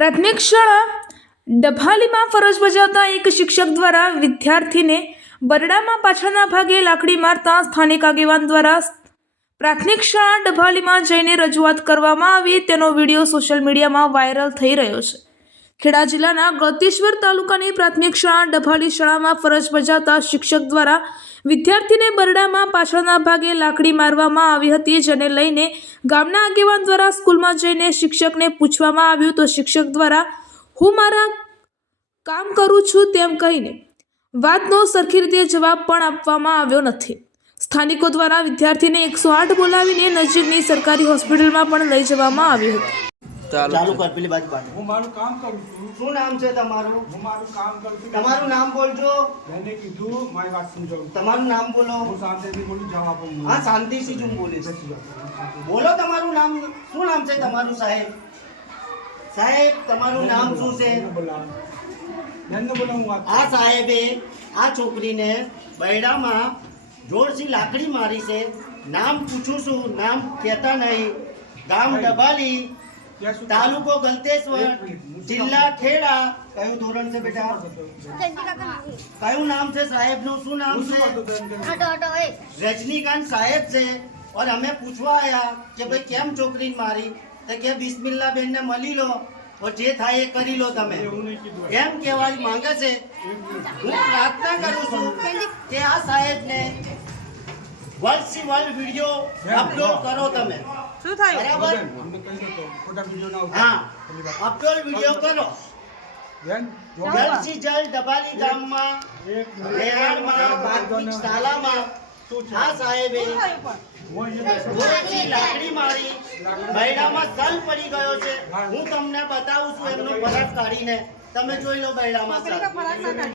પ્રાથમિક શાળા ડભાલીમાં ફરજ બજાવતા એક શિક્ષક દ્વારા વિદ્યાર્થીને બરડામાં પાછળના ભાગે લાકડી મારતા સ્થાનિક આગેવાન દ્વારા પ્રાથમિક શાળા ડભાલીમાં જઈને રજૂઆત કરવામાં આવી. તેનો વીડિયો સોશિયલ મીડિયામાં વાયરલ થઈ રહ્યો છે. ખેડા જિલ્લાના ગળતેશ્વર તાલુકાની પ્રાથમિક શાળા ડભાલી શાળામાં ફરજ બજાવતા શિક્ષક દ્વારા વિદ્યાર્થીને બરડામાં પાછળના ભાગે લાકડી મારવામાં આવી હતી, જેને લઈને ગામના આગેવાન દ્વારા સ્કૂલમાં જઈને શિક્ષકને પૂછવામાં આવ્યું તો શિક્ષક દ્વારા, હું મારા કામ કરું છું તેમ કહીને વાતનો સરખી રીતે જવાબ પણ આપવામાં આવ્યો નથી. સ્થાનિકો દ્વારા વિદ્યાર્થીને એકસો આઠ બોલાવીને નજીકની સરકારી હોસ્પિટલમાં પણ લઈ જવામાં આવ્યું હતું. ચાલુ કર પેલી બાજુ બાજુ. હું મારું કામ કરું છું. શું નામ છે તમારું? હું મારું કામ કરું છું. તમારું નામ બોલજો. એને કીધું મારી વાત સમજો. તમારું નામ બોલો. હું શાંતિથી બોલું જવાબ આપું. હા શાંતિથી જ હું બોલીશ. બોલો. તમારું નામ. શું નામ છે તમારું સાહેબ? સાહેબ તમારું નામ શું છે? એને બોલો. હું આ સાહેબે આ છોકરીને બૈડામાં જોરથી લાકડી મારી છે. નામ પૂછું છું નામ કહેતા નહીં. ગામ ડબાલી તાલુકો ગલતેશ્વર જિલ્લા ખેડા. કયું ધોરણ છે બેટા? કયું નામ છે સાહેબનું શું નામ છે? રજનીકાંત સાહેબ છે. અને અમે પૂછવા આયા કે ભાઈ કેમ છોકરી મારી? તો કે બિસ્મિલ્લા બેન ને મળી લો જે થાય એ કરી લો તમે. એમ કહેવા માંગે છે. હું પ્રાર્થના કરું છું કે આ સાહેબ ને સાહેબને સી વન વીડિયો અપલોડ કરો તમે. શું થાય? બરાબર? હા. પેલી અપલોડ વીડિયો કરો. બેન, જો જલ્દથી જલ્દ ડબાલી ગામમાં. રેહાણમાં પ્રાથમિક શાળામાં. શું છે? આ સાહેબે. જોરથી લાકડી મારી બૈડામાં સલ પડી ગયો છે. હું. તમને બતાવું છું એમનો ફરક કાઢીને. તમે જોઈ લો બૈડામાં સલ.